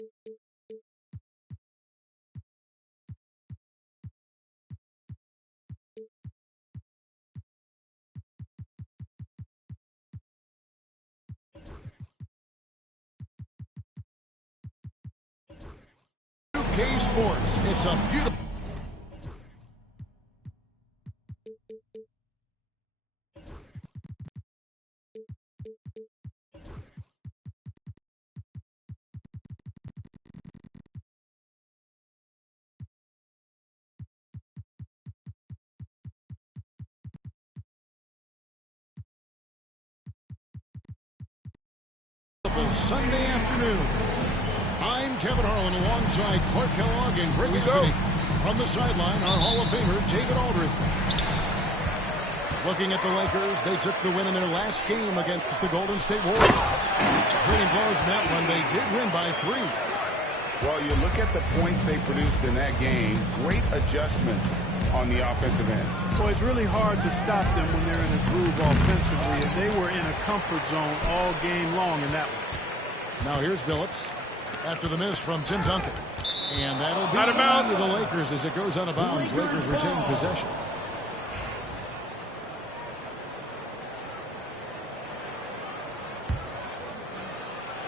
2K Sports. It's a beautiful. Sunday afternoon. I'm Kevin Harlan alongside Clark Kellogg and Greg Anthony. From the sideline, our Hall of Famer, David Aldridge. Looking at the Lakers, they took the win in their last game against the Golden State Warriors. Pretty close in that one. They did win by 3. Well, you look at the points they produced in that game. Great adjustments on the offensive end. Well, it's really hard to stop them when they're in a groove offensively, and they were in a comfort zone all game long in that one. Now here's Billups after the miss from Tim Duncan. And that'll be out of bounds to the Lakers as it goes out of bounds. Lakers retain possession.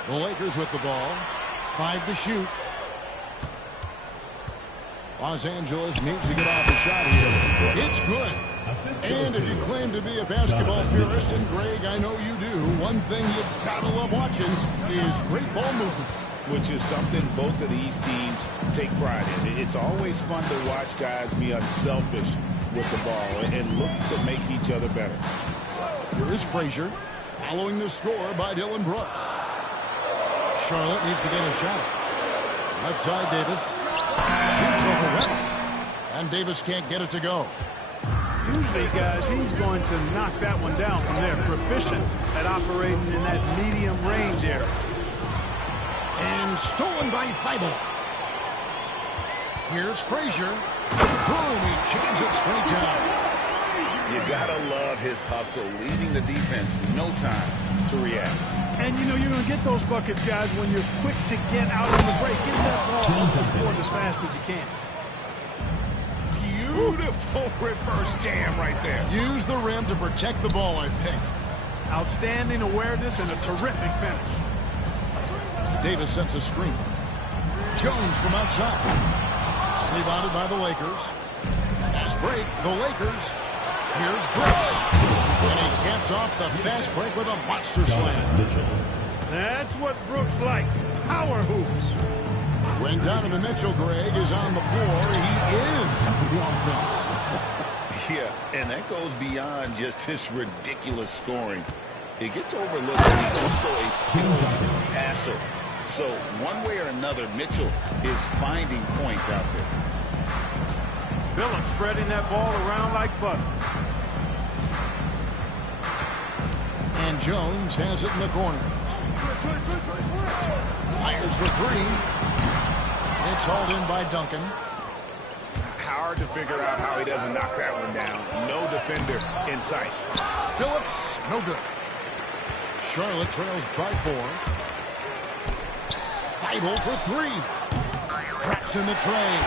The Lakers with the ball. 5 to shoot. Los Angeles needs to get off a shot here. It's good. And if you claim to be a basketball purist, and Greg, I know you do, one thing you've got to love watching is great ball movement. Which is something both of these teams take pride in. It's always fun to watch guys be unselfish with the ball and look to make each other better. Here is Frazier, following the score by Dylan Brooks. Charlotte needs to get a shot. Left side, Davis. Shoots over Webber. And Davis can't get it to go. Usually, guys, he's going to knock that one down from there. Proficient at operating in that medium range area. And stolen by Thibault. Here's Frazier. Boom, he jams it straight down. You gotta love his hustle, leaving the defense no time to react. And you know you're going to get those buckets, guys, when you're quick to get out on the break. Get that ball up the court as fast as you can. Beautiful reverse jam right there. Use the rim to protect the ball, I think. Outstanding awareness and a terrific finish. Davis sets a screen. Jones from outside. Rebounded by the Lakers. Fast break, the Lakers. Here's Brooks. And he caps off the fast break with a monster slam. That's what Brooks likes. Power hoops. When Donovan Mitchell, Greg, is on the floor, he is the offense. Yeah, and that goes beyond just his ridiculous scoring. It gets overlooked that he's also a skilled passer. So one way or another, Mitchell is finding points out there. Billups spreading that ball around like butter. And Jones has it in the corner. Fires the 3. It's hauled in by Duncan. Hard to figure out how he doesn't knock that one down. No defender in sight. Billups, no good. Charlotte trails by 4. Thibault for 3. Traps in the tray.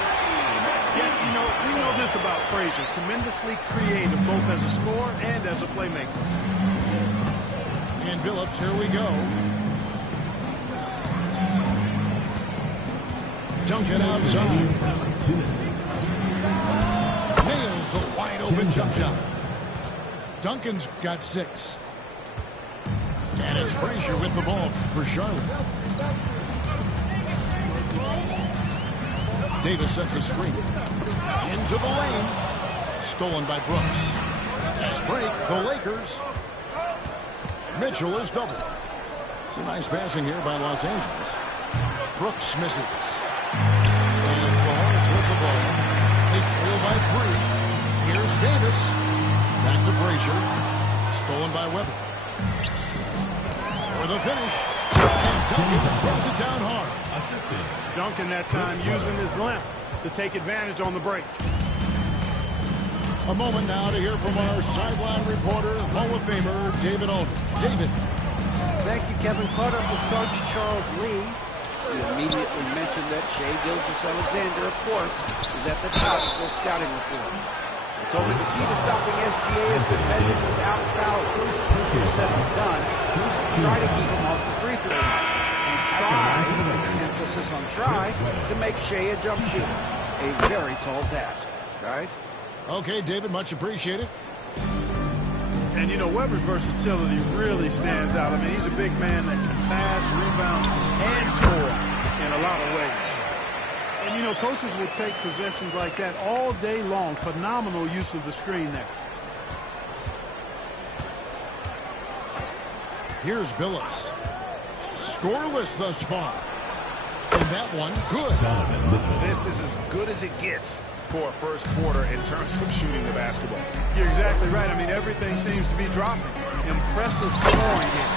Yeah, you know, we know this about Frazier. Tremendously creative, both as a scorer and as a playmaker. And Billups, here we go. Duncan outside. Nails the wide open jump shot. Duncan's got 6. And it's Frazier with the ball for Charlotte. Davis sets a screen. Into the lane. Stolen by Brooks. Fast break, the Lakers. Mitchell is doubled. It's a nice passing here by Los Angeles. Brooks misses. And it's the Hornets with the ball. They trail by 3. Here's Davis. Back to Frazier. Stolen by Webber. For the finish. And Duncan throws it down hard. Duncan that time using his length to take advantage on the break. A moment now to hear from our sideline reporter, Hall of Famer, David Aldridge. David. Thank you, Kevin. Caught up with Coach Charles Lee. He immediately mentioned that Shai Gilgeous-Alexander, of course, is at the top of the scouting report. He told me the key to stopping SGA is defending without fouling. Easier said than done. Try to keep him off the free throw line. And try, emphasis on try, to make Shai a jump shooter. A very tall task. Guys? Okay, David, much appreciated. And, you know, Webber's versatility really stands out. I mean, he's a big man that can pass, rebound, and score in a lot of ways. And, you know, coaches will take possessions like that all day long. Phenomenal use of the screen there. Here's Billups. Scoreless thus far. And that one, good. This is as good as it gets for a first quarter in terms of shooting the basketball. You're exactly right. I mean, everything seems to be dropping. Impressive scoring here.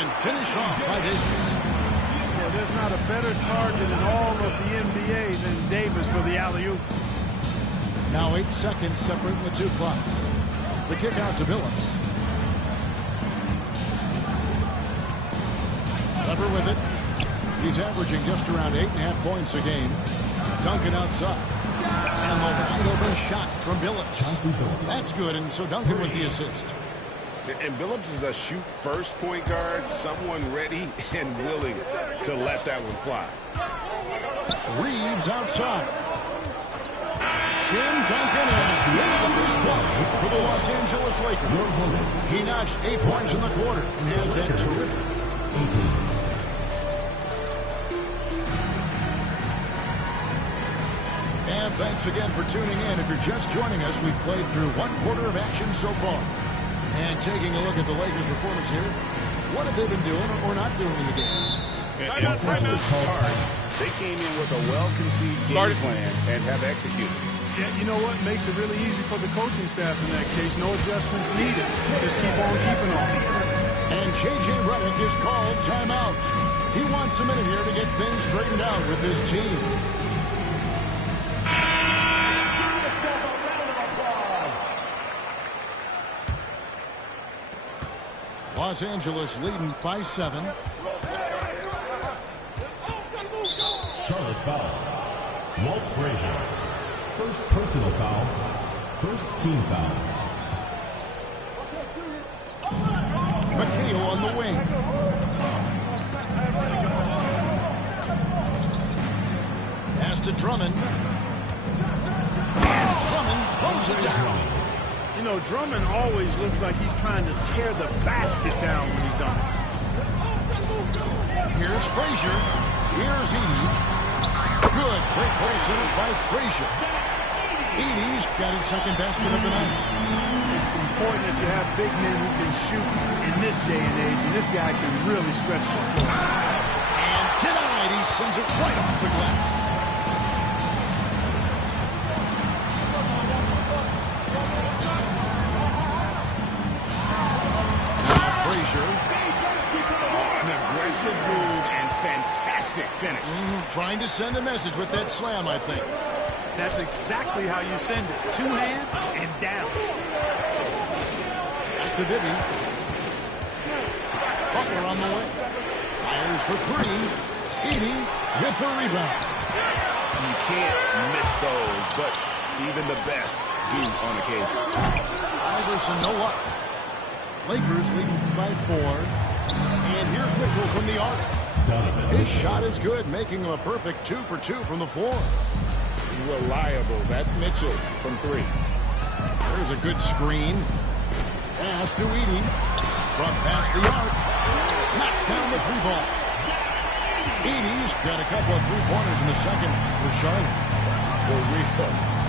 And finished off by Davis. Yeah, there's not a better target in all of the NBA than Davis for the alley-oop. Now 8 seconds separating the two clocks. The kick out to Billups. Weber with it. He's averaging just around 8.5 points a game. Duncan outside. And the wide open shot from Billups. That's good, and so Duncan with the assist. And Billups is a shoot-first point guard, someone ready and willing to let that one fly. Reeves outside. Tim Duncan has made the first point for the Los Angeles Lakers. He notched 8 points in the quarter and has that terrific 18. And thanks again for tuning in. If you're just joining us, we've played through 1 quarter of action so far. And taking a look at the Lakers' performance here, what have they been doing or not doing in the game? And from the start, they came in with a well-conceived game plan and have executed. Yeah, you know what? Makes it really easy for the coaching staff in that case. No adjustments needed. Just keep on keeping on. And J.J. Redick is called timeout. He wants a minute here to get things straightened out with his team. Los Angeles leading by 7. Charlotte foul. Walt Frazier. First personal foul. First team foul. McHale on the wing. Pass to Drummond. And Drummond throws it down. You know, Drummond always looks like he's trying to tear the basket down when he dunks. Here's Frazier. Here's Edey. Good. Great play centered by Frazier. Edey's got his second basket of the night. It's important that you have big men who can shoot in this day and age, and this guy can really stretch the floor. And denied. He sends it right off the glass. An aggressive move and fantastic finish. Trying to send a message with that slam, I think. That's exactly how you send it. 2 hands and down. That's to Bibby. Butler on the way. Fires for 3. Edey with the rebound. You can't miss those, but even the best do on occasion. Iverson, no luck. Lakers leading by 4. And here's Mitchell from the arc. His shot is good, making him a perfect 2 for 2 from the floor. Reliable. That's Mitchell from 3. There's a good screen. Pass to Edey. From past the arc. Knocks down the 3-ball. Edey's got a couple of 3-pointers in the second for Charlotte. Well, we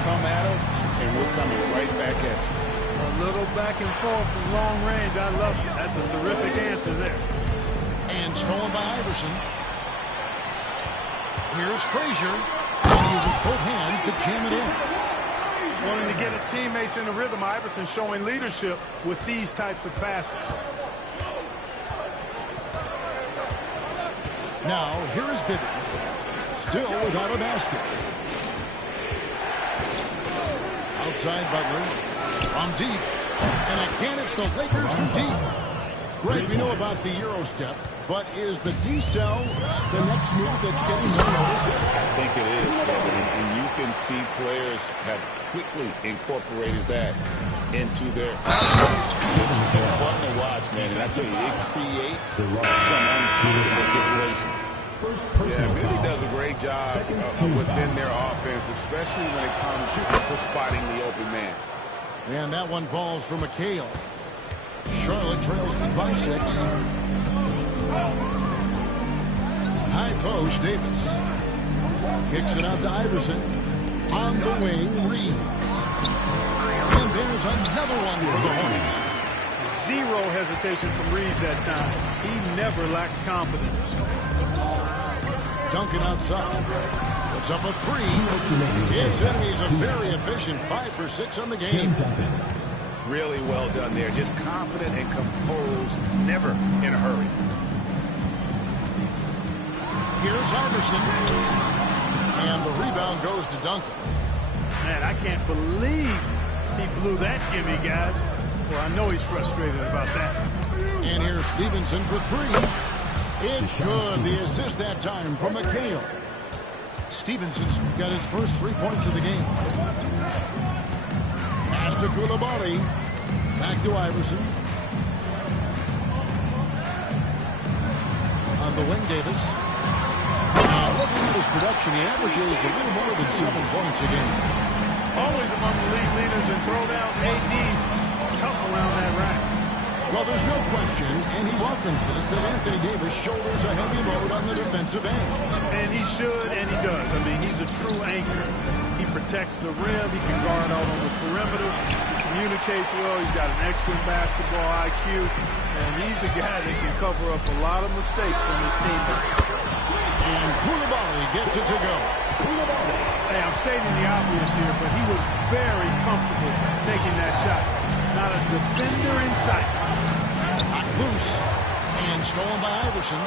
come at us, and we're coming right back at you. A little back and forth from long range. I love it. That's a terrific answer there. And stolen by Iverson. Here's Frazier. And he uses both hands to jam it in. Wanting to get his teammates in the rhythm. Iverson showing leadership with these types of passes. Now, here is Bibby. Still without a basket. Outside Butler. From deep. And again, it's the Lakers from deep. Greg, we know about the Euro step, but is the D-cell the next move that's getting more notice? I think it is, Kevin, and you can see players have quickly incorporated that into their It's been fun to watch, man, and I tell you, it creates some uncomfortable situations. Yeah, really does a great job within their offense, especially when it comes to spotting the open man. And that one falls for McHale. Charlotte trails by 6. High post, Davis. Kicks it out to Iverson. On the wing, Reeves. And there's another one for the Hornets. Zero hesitation from Reeves that time. He never lacks confidence. Duncan outside. Puts up a 3. It's in. He's a very efficient 5 for 6 on the game. Really well done there. Just confident and composed, never in a hurry. Here's Iverson. And the rebound goes to Duncan. Man, I can't believe he blew that gimme, guys. Well, I know he's frustrated about that. And here's Stevenson for 3. It's good. The assist that time from McHale. Stevenson's got his first 3 points of the game. Pass to Koulibaly. Back to Iverson. On the wing, Davis. Looking at his production, he averages a little more than 7 points a game. Always among the league leaders in throwdowns. AD's tough around that rack. Well, there's no question, and he welcomes this, that Anthony Davis shoulders a heavy load on the defensive end. And he should, and he does. I mean, he's a true anchor. He protects the rim. He can guard out on the perimeter. He communicates well. He's got an excellent basketball IQ. And he's a guy that can cover up a lot of mistakes from his teammates. And Koulibaly gets it to go. Hey, I'm stating the obvious here, but he was very comfortable taking that shot. Not a defender in sight. Knocked loose and stolen by Iverson.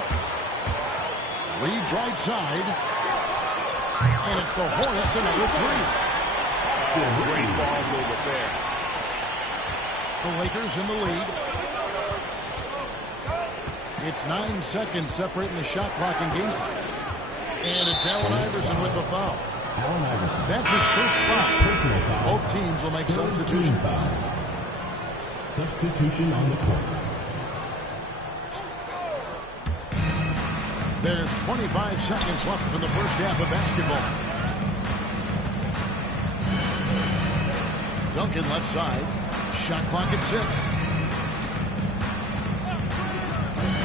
Reeves right side. And it's the Hornets, another 3. Great ball movement there. The Lakers in the lead. It's 9 seconds separating the shot clock and game clock. And it's Allen Iverson with the foul. That's his first foul. Both teams will make substitutions. Substitution on the court. There's 25 seconds left in the first half of basketball. Duncan left side. Shot clock at 6.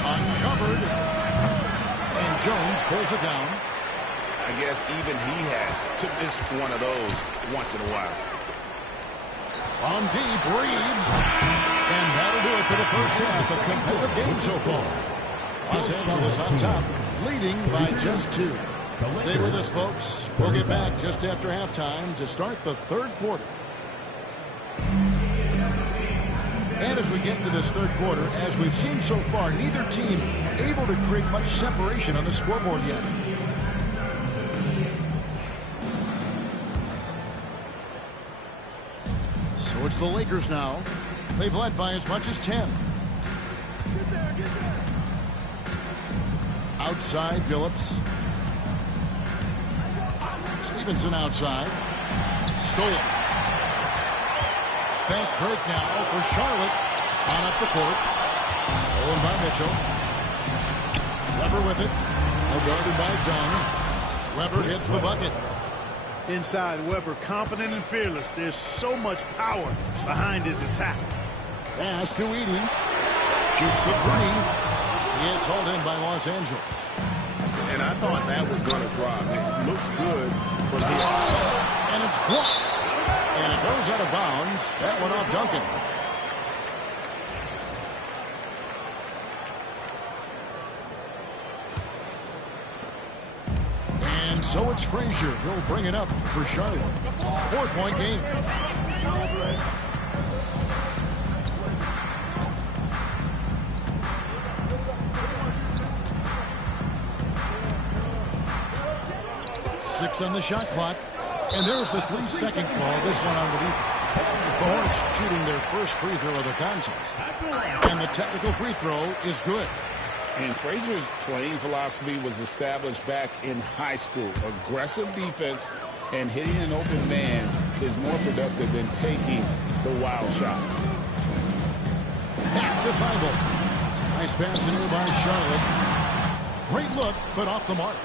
Uncovered. And Jones pulls it down. I guess even he has to miss one of those once in a while. On deep, Reeves. And that'll do it for the first half. A competitive game so far. Los Angeles on top, leading by just 2. Stay with us, folks. We'll get back just after halftime to start the third quarter. And as we get into this third quarter, as we've seen so far, neither team able to create much separation on the scoreboard yet. So it's the Lakers now. They've led by as much as 10. Outside, Phillips. Stevenson outside. Stolen. Fast break now for Charlotte. On up the court. Stolen by Mitchell. Weber with it. Well guarded by Dunn. Weber hits the bucket. Inside, Weber confident and fearless. There's so much power behind his attack. Pass to Edey. Shoots the 3. It's hauled in by Los Angeles. And I thought that was going to drop. It looked good from here. And it's blocked. And it goes out of bounds. That went off Duncan. And so it's Frazier. He'll bring it up for Charlotte. 4-point game. On the shot clock. And there's the 3-second call, this one on the defense. The Hornets shooting their first free throw of the contest. And the technical free throw is good. And Frazier's playing philosophy was established back in high school. Aggressive defense and hitting an open man is more productive than taking the wild shot. Back to Thibault. Nice pass in here by Charlotte. Great look, but off the mark.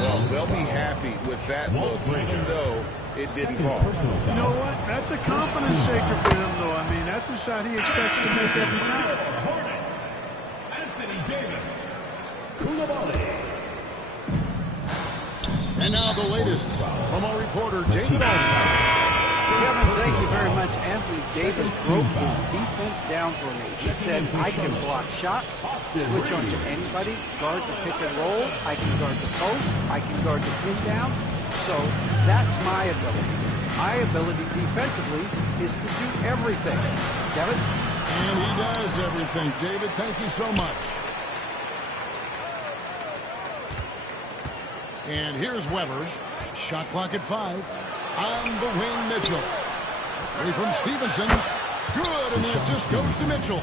Well, they'll be happy with that look, even though it didn't fall. You know what? That's a confidence shaker for him, though. I mean, that's a shot he expects to make every time. Hornets, Anthony Davis. Koulibaly. And now the latest from our reporter, David Aldridge. Kevin, thank you very much. Anthony Davis broke his defense down for me. He said, I can block shots, switch on to anybody, guard the pick and roll, I can guard the post, I can guard the pin down. So that's my ability. My ability defensively is to do everything. Kevin? And he does everything. David, thank you so much. And here's Weber. Shot clock at 5. On the wing, Mitchell. Three from Stevenson. Good, and the assist goes to Mitchell.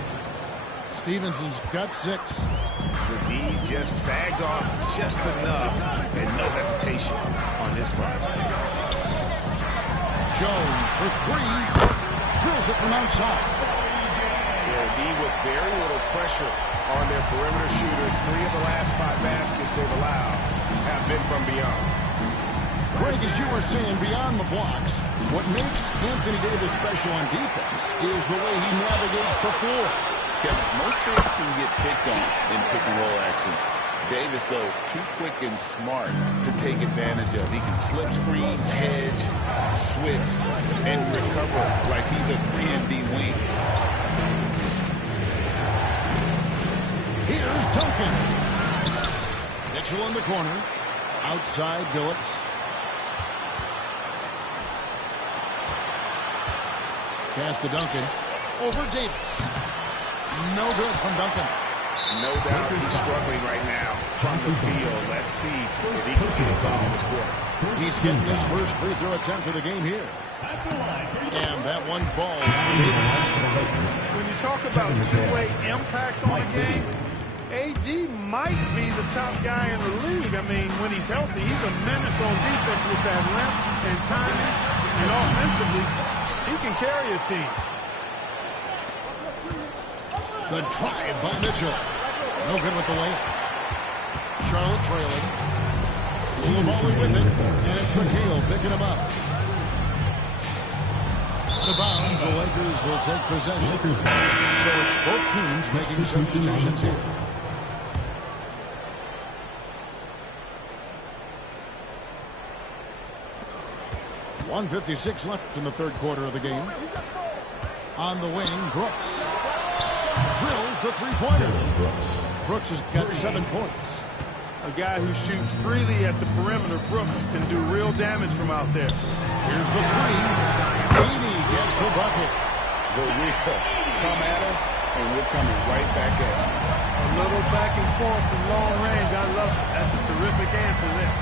Stevenson's got 6. The D just sagged off just enough, and no hesitation on his part. Jones for 3. Drills it from outside. Yeah, D with very little pressure on their perimeter shooters. 3 of the last 5 baskets they've allowed have been from beyond. Greg, as you were saying, beyond the blocks, what makes Anthony Davis special on defense is the way he navigates the floor. Kevin, most bigs can get picked on in pick-and-roll action. Davis, though, too quick and smart to take advantage of. He can slip screens, hedge, switch, and recover like he's a 3-and-D wing. Here's Duncan. Mitchell in the corner. Outside Billups. Pass to Duncan. Over Davis. No good from Duncan. No doubt he's struggling right now on the field. Let's see if he can get it on this court. He's getting his first free throw attempt of the game here. And that one falls for Davis. When you talk about two-way impact on a game, AD might be the top guy in the league. I mean, when he's healthy, he's a menace on defense with that length and timing. And offensively, he can carry a team. The drive by Mitchell. No good with the layup. Charlotte trailing. Koulibaly with it. And it's McHale picking him up. Out of bounds, the Lakers will take possession. So it's both teams making substitutions here. .156 left in the third quarter of the game. On the wing, Brooks. Drills the three-pointer. Brooks has got 7 points. A guy who shoots freely at the perimeter, Brooks, can do real damage from out there. Here's the 3. 80 gets the bucket. The Rico come at us, and we're coming right back at you. A little back and forth from long range. I love it. That's a terrific answer there.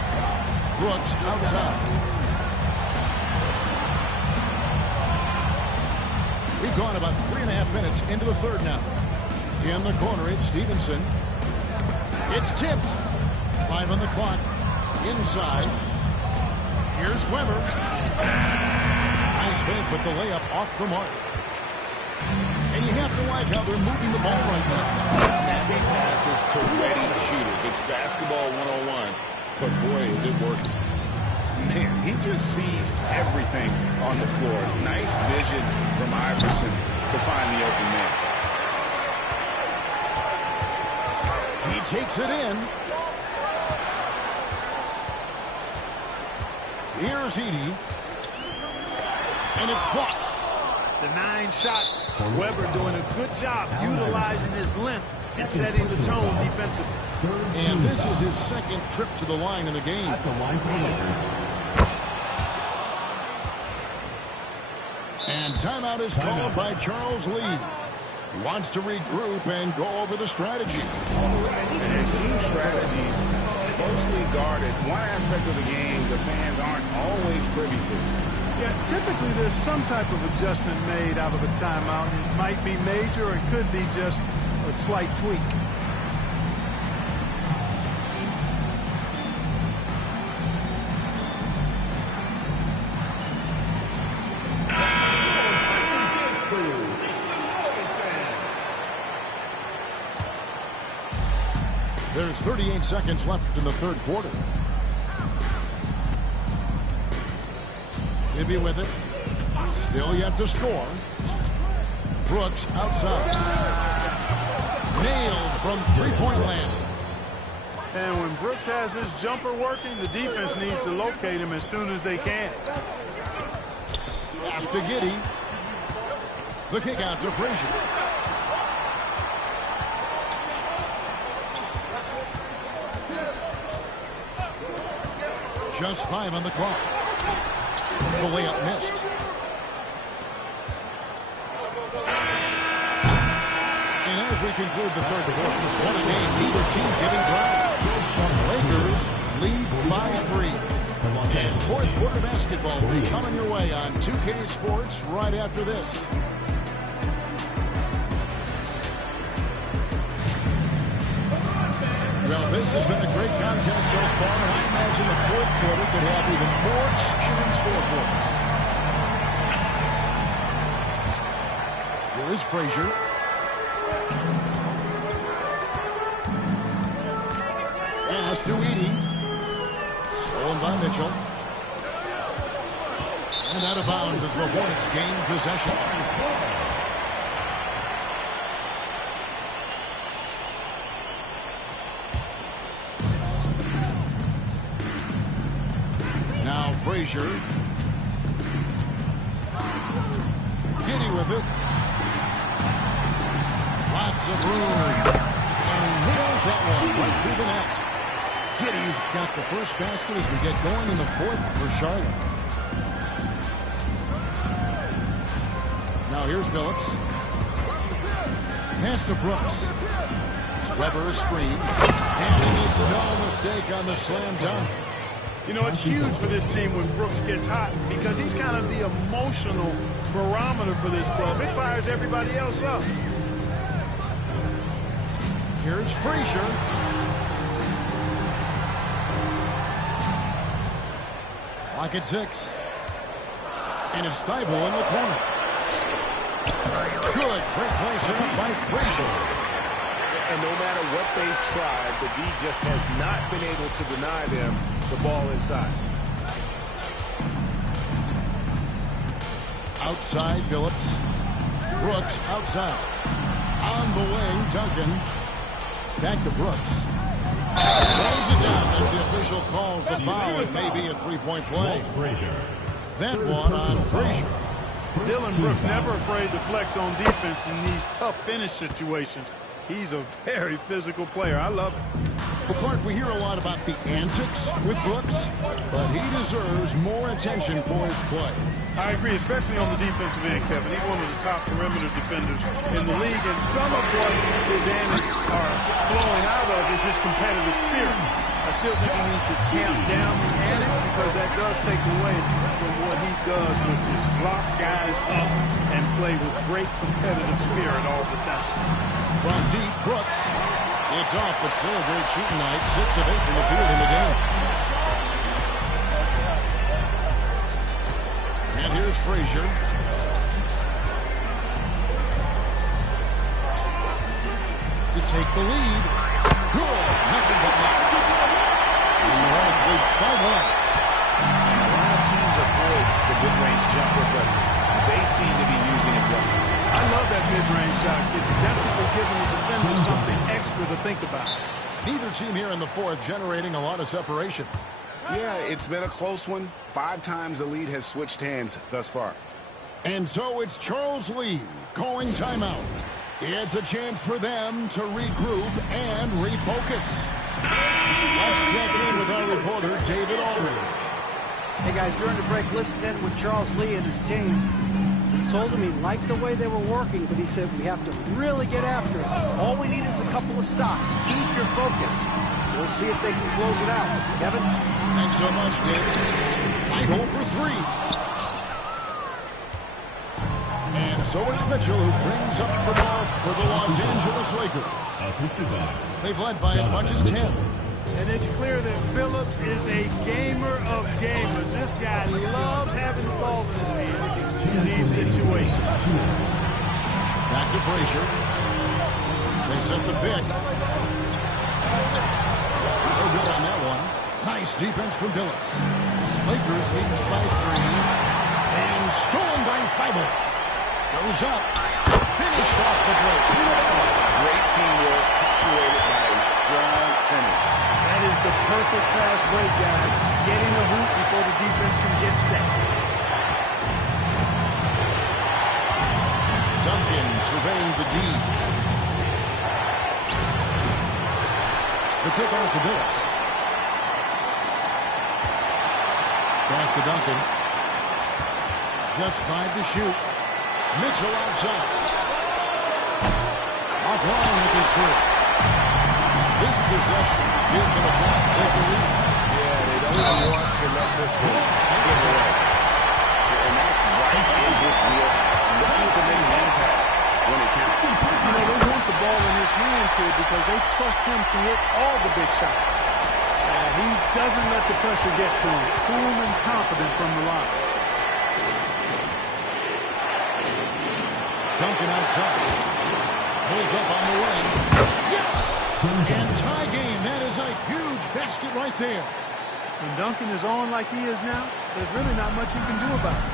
Brooks outside. We've gone about 3.5 minutes into the third now. In the corner, it's Stevenson. It's tipped. 5 on the clock. Inside. Here's Weber. Nice fake, but the layup off the mark. And you have to like how they're moving the ball right now. Snappy passes to ready shooters. It's basketball 101. But boy, is it working. Man, he just sees everything on the floor. Nice vision from Iverson to find the open man. He takes it in. Here's Edey. And it's blocked. The 9 shots. Weber doing a good job utilizing his length and setting the tone defensively. And this is his second trip to the line in the game. At the line for the Lakers. And timeout is called by Charles Lee. He wants to regroup and go over the strategy. And team strategies closely guarded. One aspect of the game the fans aren't always privy to. Yeah, typically there's some type of adjustment made out of a timeout. It might be major or it could be just a slight tweak. There's 38 seconds left in the third quarter. He'll be with it. Still yet to score. Brooks outside. Nailed from three-point land. And when Brooks has his jumper working, the defense needs to locate him as soon as they can. Pass to Giddey. The kick out to Frazier. Just 5 on the clock. The layup missed. And as we conclude the third quarter, what a game neither team giving ground. Lakers lead by 3. And fourth quarter basketball will be coming your way on 2K Sports right after this. Well, this has been a great contest so far, and I imagine the fourth quarter could have even more action in store for us. Here is Frazier. Pass to Edey. Stolen by Mitchell. And out of bounds as the Hornets gain possession. Frazier. Giddey with it. Lots of room. And nails that one right through the net. Giddey's got the first basket as we get going in the fourth for Charlotte. Now here's Phillips. Pass to Brooks. Weber screen. And he makes no mistake on the slam dunk. You know, it's huge for this team when Brooks gets hot because he's kind of the emotional barometer for this club. It fires everybody else up. Here's Frazier. Clock at 6. And it's Thibault in the corner. Good. Great play set up by Frazier. And no matter what they've tried, the D just has not been able to deny them the ball inside. Outside, Phillips. Brooks outside. On the wing, Duncan. Back to Brooks. Throws it down as the official calls the foul. It may be a three-point play. That one on Frazier. Dillon Brooks never afraid to flex on defense in these tough finish situations. He's a very physical player. I love it. Well, Clark, we hear a lot about the antics with Brooks, but he deserves more attention for his play. I agree, especially on the defensive end, Kevin. He's one of the top perimeter defenders in the league, and some of what his antics are flowing out of is his competitive spirit. I still think he needs to tamp down the antics because that does take away from what he does, which is lock guys up and play with great competitive spirit all the time. From deep, Brooks. It's off, but still a great shooting night. 6 of 8 from the field in the game. And here's Frazier. To take the lead. Good. Nothing but net. And the Hornets lead by 1. And a lot of teams avoid the mid-range jumper, but they seem to be using it well. I love that mid-range shot. It's definitely giving the defender something extra to think about. Neither team here in the fourth generating a lot of separation. Yeah, it's been a close one. 5 times the lead has switched hands thus far. And so it's Charles Lee calling timeout. It's a chance for them to regroup and refocus. Let's check in with our reporter, David Aldridge. Hey, guys, during the break, listen in with Charles Lee and his team. He told them he liked the way they were working, but he said we have to really get after it. All we need is a couple of stops. Keep your focus. We'll see if they can close it out. Kevin? Thanks so much, David. Thibault for 3. So it's Mitchell who brings up the ball for the Los Angeles Lakers. They've led by as much as 10. And it's clear that Phillips is a gamer of gamers. This guy loves having the ball in his hands in these situations. Back to Frazier. They set the pick. No good on that one. Nice defense from Phillips. Lakers lead by 3. And stolen by Thibault. Goes up. Finished off the break. Great teamwork, punctuated by a strong finish. That is the perfect fast break, guys. Getting a hoop before the defense can get set. Duncan surveying the D. The kick out to Phillips. Pass to Duncan. Just 5 to shoot. Mitchell outside. Offline with his three. This possession gives them a chance to take the lead. Yeah, they don't want to let this one slip away. And that's right in his wheelhouse. Looking to make an impact when it counts. You know, they want the ball in his hands here because they trust him to hit all the big shots. And he doesn't let the pressure get to him. Cool and confident from the line. Duncan outside. Pulls up on the wing. Yes! And tie game. That is a huge basket right there. When Duncan is on like he is now, there's really not much you can do about it.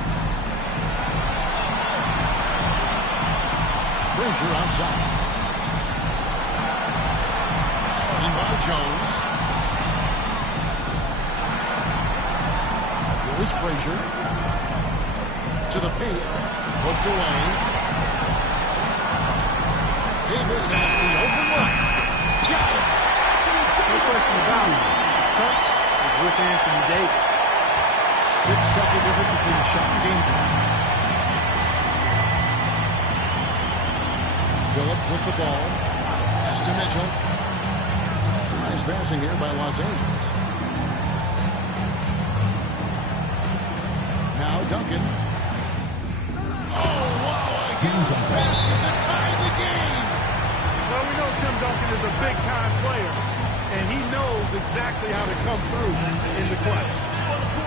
Frazier outside. Screen by Jones. Here's Frazier. To the paint. Puts away. Davis has the open one. Got it. No question about it. Touch is with Anthony Davis. 6-second difference between shot and game time. Phillips with the ball. Pass to Mitchell. Nice passing here by Los Angeles. Now Duncan. Oh, wow, a huge basket to tie the game. Well, we know Tim Duncan is a big-time player, and he knows exactly how to come through in the clutch.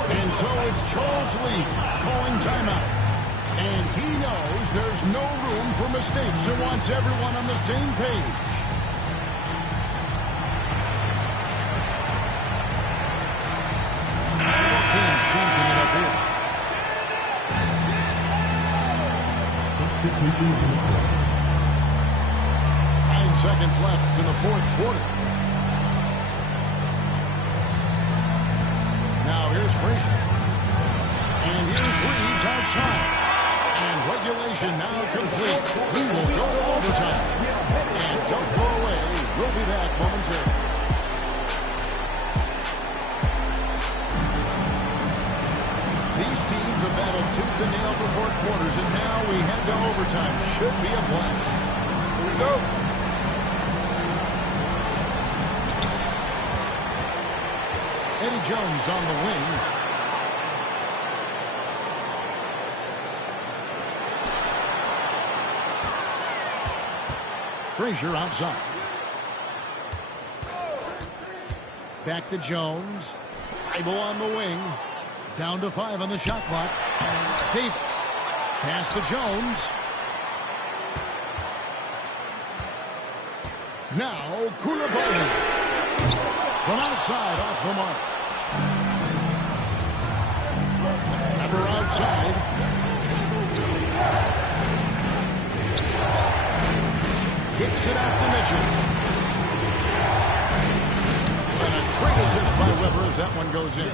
And so it's Charles Lee calling timeout. And he knows there's no room for mistakes and wants everyone on the same page. Several teams teasing it up here. Substitution to the court. 9 seconds left in the fourth quarter. Now here's Frazier. And here's Reeves outside. And regulation now complete. We will go to overtime. And don't go away. We'll be back momentarily. These teams have battled tooth and nail for 4 quarters, and now we head to overtime. Should be a blast. Here we go. Eddie Jones on the wing. Frazier outside. Back to Jones. Thibault on the wing. Down to 5 on the shot clock. Davis. Pass to Jones. Now Koulibaly. From outside off the mark. Number outside. Kicks it out to Mitchell. And a great assist by Weber as that one goes in.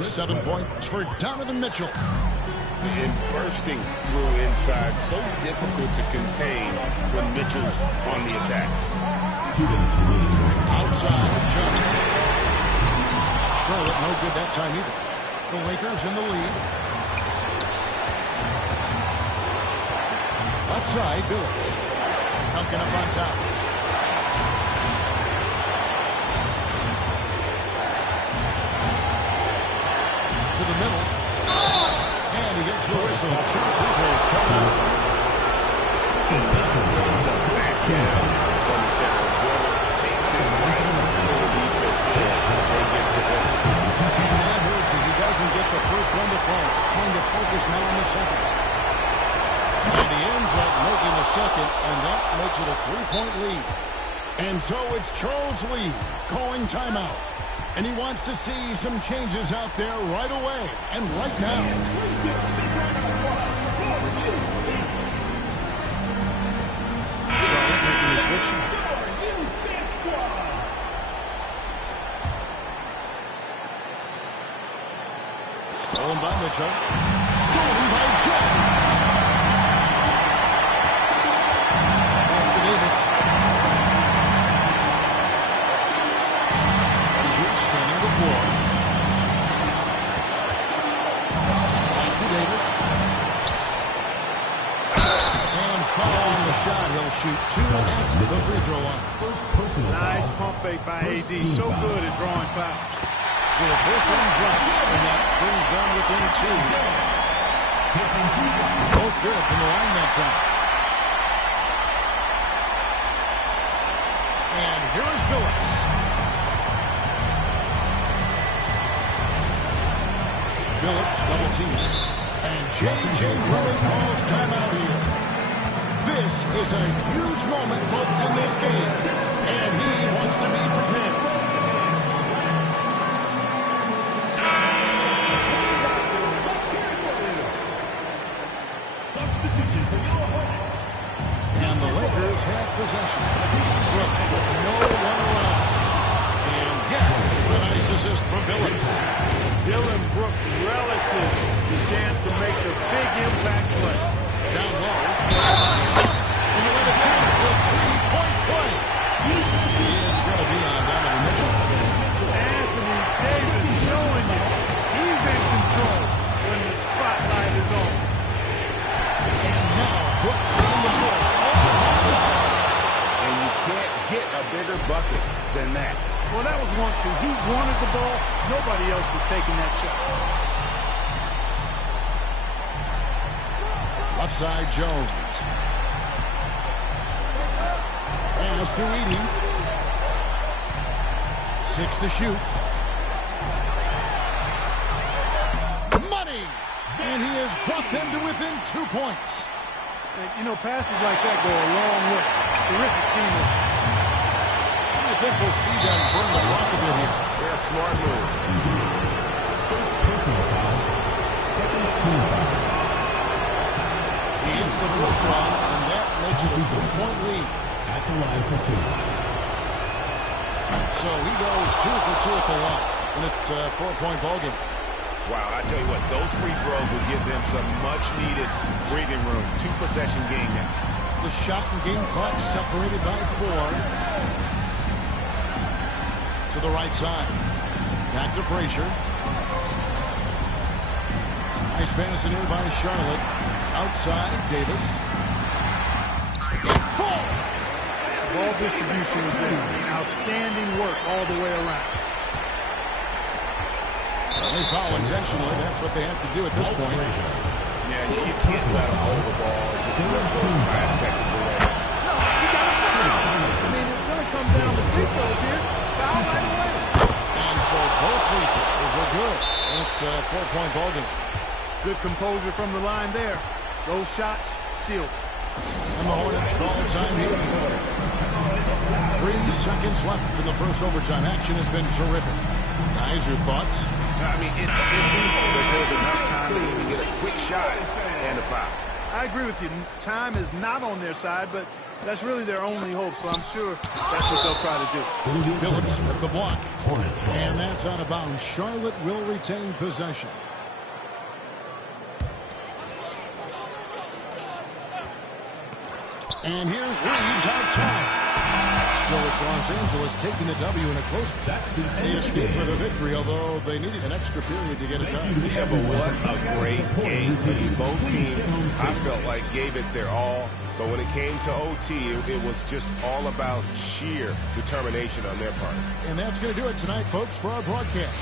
7 points for Donovan Mitchell. And bursting through inside. So difficult to contain when Mitchell's on the attack. Outside, Jones. Charlotte no good that time either. The Lakers in the lead. Left side, Billups. Duncan up on top. To the middle. And he gets the whistle. 2 free throws coming up. That hurts as he doesn't get the first one to fall. Trying to focus now on the second. And he ends up making the second, and that makes it a 3-point lead. And so it's Charles Lee calling timeout. And he wants to see some changes out there right away and right now. Charlotte making the switch. Stolen by Mitchell. Stolen by Jack. Pass to Davis. Scanning the floor. Back to Davis. And following the shot, he'll shoot 2 at the free throw line. Nice pump fake by AD. So good at drawing fouls. So the first one drops, and that brings them within 2. Both good from the line that time. And here is Billups. Billups double team. And J.J. Redick calls timeout here. This is a huge moment, folks, in this game. And he wants to be prepared. Substitution for your Hornets. And the Lakers have possession. Brooks with no one around. And yes, the nice assist from Billups. Dylan Brooks relishes the chance to make the big impact play. Down low. And you let a chance for a 3-point play. It's going to be on Donovan Mitchell. Anthony Davis showing you he's in control when the spotlight is on. And now Brooks on the floor. All the side. And you can't get a bigger bucket than that. Well, that was 1-2. He wanted the ball. Nobody else was taking that shot. Left side, Jones. Pass to Edey. 6 to shoot. Money! And he has brought them to within 2 points. You know, passes like that go a long way. Terrific teamwork. I think we'll see them burn the clock a bit here. They're a smart move. First personal foul. Second team foul. He hits the first one, and that makes it a 3-point lead. At the line for 2. So he goes 2 for 2 at the line, and it's a 4-point ballgame. Wow, I tell you what, those free throws would give them some much-needed breathing room. 2-possession game now. The shot and game clock separated by 4. To the right side. Back to Frazier. Nice pass in here by Charlotte. Outside, Davis. It falls! Ball distribution is there. Outstanding work all the way around. Well, they foul intentionally. That's what they have to do at this point. Yeah, you can't let them hold the ball. Just let those last seconds away. No, you got to foul. I mean, it's going to come down to free throws here. Foul right away. And so both free throws are good. It's a 4-point ballgame. Good composure from the line there. Those shots sealed. And the Hornets call time here. 3 seconds left in the first overtime. Action has been terrific. Guys, your thoughts? I mean, it's iffy that there's enough time to even get a quick shot and a foul. I agree with you. Time is not on their side, but that's really their only hope, so I'm sure that's what they'll try to do. Billups at the block. Hornets ball. And that's out of bounds. Charlotte will retain possession. And here's Reeves outside. So it's Los Angeles taking the W in a close one. They escaped with a victory, although they needed an extra period to get it done. Yeah, but what a great game. Both teams, I felt like, gave it their all. But when it came to OT, it was just all about sheer determination on their part. And that's going to do it tonight, folks, for our broadcast.